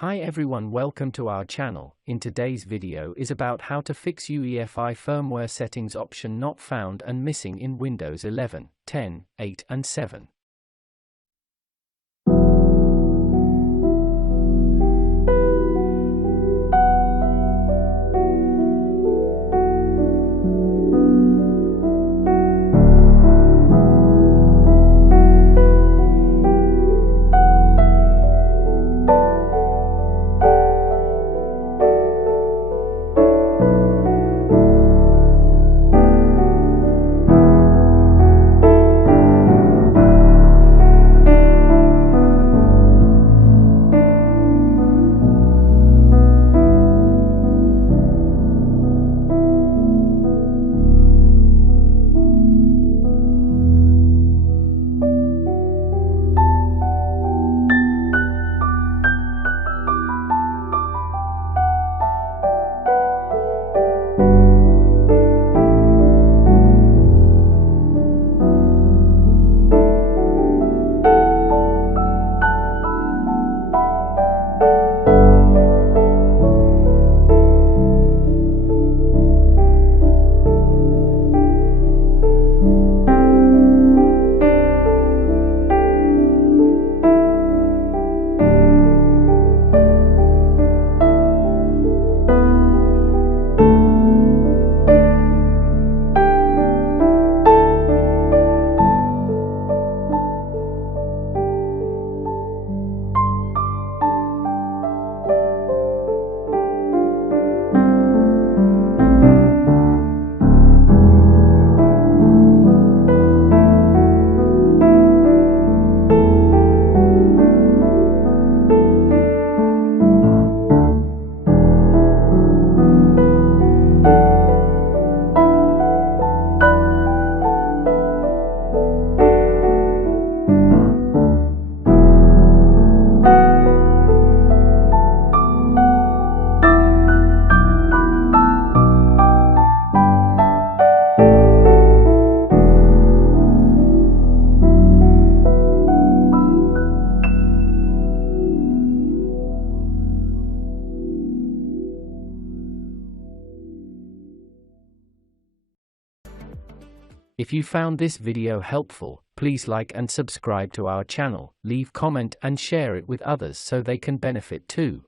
Hi everyone, welcome to our channel. In today's video is about how to fix UEFI firmware settings option not found and missing in Windows 11, 10, 8 and 7. If you found this video helpful, please like and subscribe to our channel, leave comment and share it with others so they can benefit too.